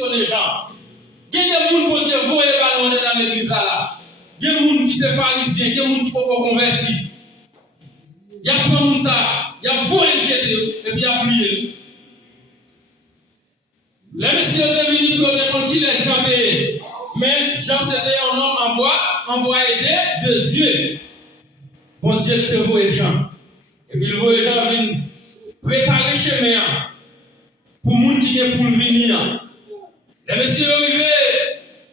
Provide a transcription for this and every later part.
questionner les gens. Il y a des gens qui Dieu voyez dans l'église là. Il y a des gens qui sont pharisiens, il y a des gens qui ne sont pas convertis. Il y a plein de ça, il y a voyé le jeter et puis il y a plié. Les messieurs étaient venus pour qui les gens payaient. Mais Jean c'était un homme envoyé de Dieu. Bon Dieu te voyait Jean. Et puis il voyait Jean venir préparer chemin pour les gens qui viennent pour venir. Les messieurs arrivés,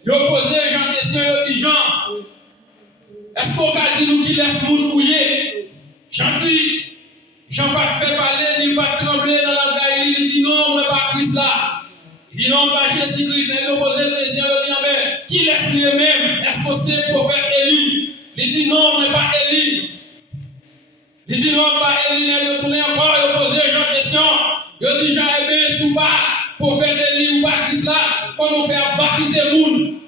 ils ont posé Jean question, ils ont dit Jean, est-ce qu'on va dire nous qui laisse les gens ouiller? Jean dit, Jean pas peut parler, il pas trembler dans la gaille, il dit non, mais pas Christ là. Il dit non, pas Jésus-Christ. Il a posé la question, il dit mais qui laisse lui-même? Est-ce que c'est le prophète Élie? Il dit non, mais pas Élie. Il dit non, pas Élie. Il a retourné encore, il a posé Jean question. Il a dit Jean, eh bien, sous pas prophète Élie ou pas Christ là, comment faire baptiser les gens?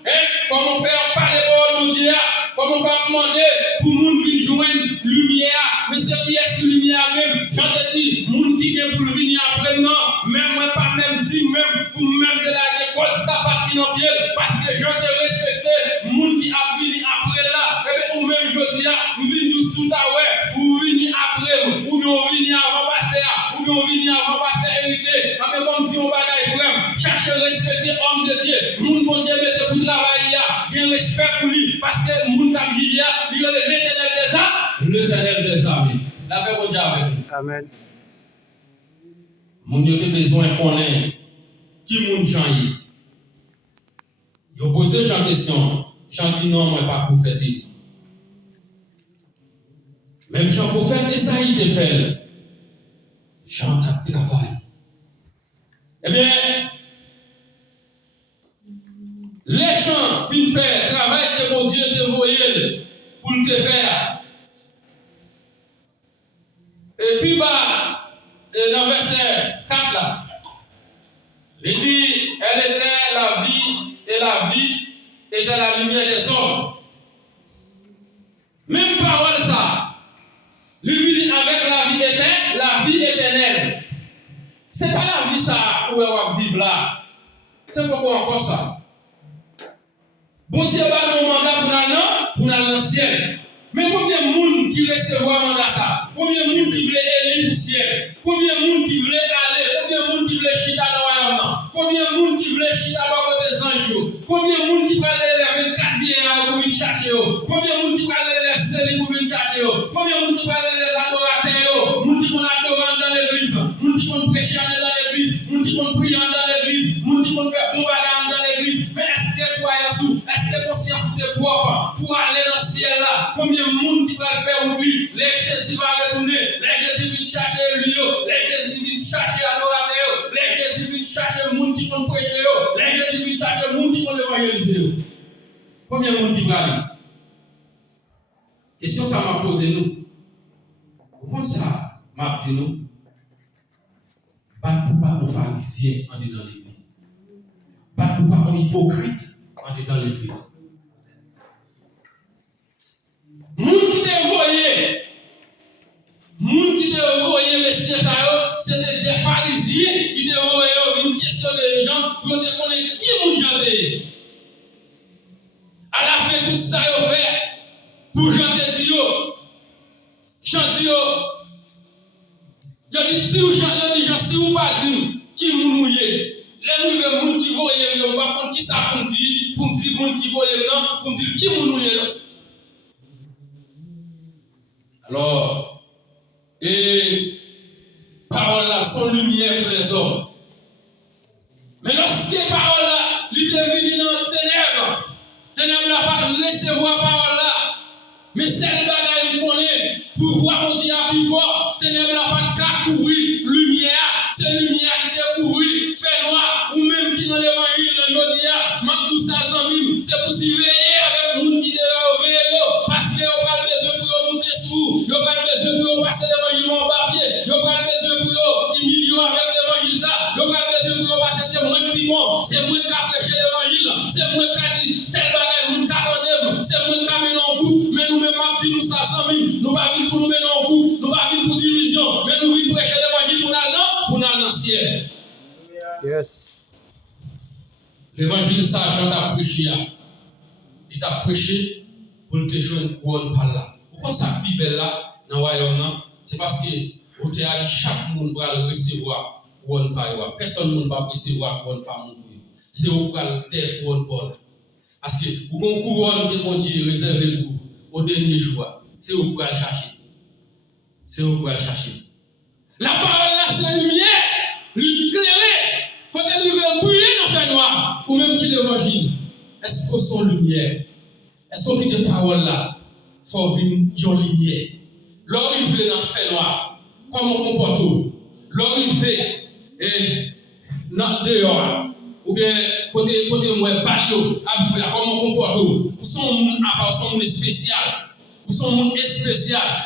Comment faire parler pour nous dire? Comment faire demander pour les gens qui joignent lumière? Mais ce qui est lumière même, j'en te dis, les gens qui viennent pour venir après, non, même moi pas même dit, même pour même de la école, ça pas qui dans pied, parce que j'en te respecté, les gens qui a venu après là, et bien, ou même je dis, vous venez nous sous ta ouais, ou venez après, ou bien on vient avant pasteur, ou bien on vient avant pasteur hérité, mais bon, dit on bagaille frère, cherchez à respecter homme de Dieu, les gens Dieu mettez pour travailler, bien respect pour lui, parce que les gens qui jugent, il y a l'éternel des âmes, l'éternel des âmes. La paix bon Dieu avec nous. Amen. Moun yo te besoin de connaître qui moun Jean yi. Yo posé Jean question, Jean dit non, moi pas prophète. Même Jean prophète Esaïe te fait. Jean t'a travail. Eh bien, les gens fin faire travail que mon Dieu te voyait pour te faire. Et puis, dans le verset 4, là, il dit, elle était la vie, et la vie était la lumière des hommes. Même parole, ça. Lui dit, avec la vie éternelle. C'est pas la vie, ça, où elle va vivre là. C'est pourquoi encore ça. Bon Dieu va nous mandat pour aller dans le ciel. Mais combien de monde qui recevoir mandat ça? Combien de monde qui veut élire pour le ciel? Combien de monde qui veut aller? Combien de monde qui veut chita dans le royaume? Combien de monde qui veut chita dans les anges? Combien de monde qui veut aller les 24 vieillards pour venir chercher? Combien de monde qui veut aller les célis pour venir chercher? Combien de monde qui veut aller les adorateurs? Monde qui vont adorer dans l'église? Monde qui vont prêcher dans l'église? Monde qui vont prier dans l'église? Monde qui vont faire propagande dans l'église? Mais est-ce que croyance ou est-ce que conscience est propre pour aller dans le ciel là? Combien de monde qui va le faire aujourd'hui? Les Jésus va retourner, les Jésus viennent chercher lui, les Jésus viennent chercher adorateur, les Jésus viennent chercher monde qui vont prêcher, les Jésus viennent chercher monde qui vont évangéliser. Combien de monde qui va aller? Question ça m'a posé nous. Comment ça m'a dit nous? Pas pour pas aux pharisiens en dedans l'église. Pas pour pas aux hypocrites en dedans l'église. Moun qui te voyé, messieurs, c'était des pharisiens qui te voyaient, une question de gens pour te connaître qui moun janté. À la fin, tout ça, ils ont fait pour janter Dieu. Chanter Dieu. Ils disent si vous chantez, si vous pas dire qui moun mouillé. Les moun qui voyaient, ils ne pas comprendre qui ça pour me dire moun qui voyaient, non, pour me dire qui moun mouillé. Alors, et paroles là sont lumière pour les hommes. Mais lorsque paroles là, il devient dans ténèbres là pas recevoir parole là. Mais celle bagaille qu'on est pour voir mon Dieu plus fort, ténèbres là pas qu'à couvrir lumière, c'est lumière qui te couvrir, fait noir ou même qui dans l'évangile le dia, m'a tout ça amis, c'est pour surveiller avec monde qui te veiller parce que on pas besoin pour monter sous, on pas besoin pour passer l'évangile en papier, on pas besoin pour humilier avec l'évangile ça, on pas besoin pour passer c'est moi qui bon, c'est moi qui a prêché l'évangile, c'est moi qui a dit tel bagaille nous t'attendons, c'est moi qui a mené en coup, mais nous même m'a dit nous ça amis, nous pas venir pour nous mener en coup, nous pas venir pour division, mais nous venir prêcher l'évangile pour aller dans le ciel. Yes. L'évangile, ça, Jean t'a prêché. Il t'a prêché pour te jouer une couronne par là. Pourquoi ça plus belle là, dans le royaume? C'est parce que vous avez dit chaque monde va recevoir couronne par là. Personne ne va recevoir couronne par là. C'est vous qui allez faire couronne par là. Parce que vous avez une couronne que mon Dieu réserve au dernier jour. C'est vous qui allez chercher. C'est vous qui allez chercher. La parole là, c'est la lumière, l'éclairé. Quand elle veut briller dans le fait noir, ou même qui l'évangile. Est-ce que son lumière? Est-ce qu'on dit que parole là, il faut venir une lumière? Lorsqu'on arrive dans le fait noir, comment on comporte? Lorsqu'on arrive dans dehors, ou bien côté moi, balio, comment on comporte? Ou son monde à part, son monde spécial, ou son monde spécial.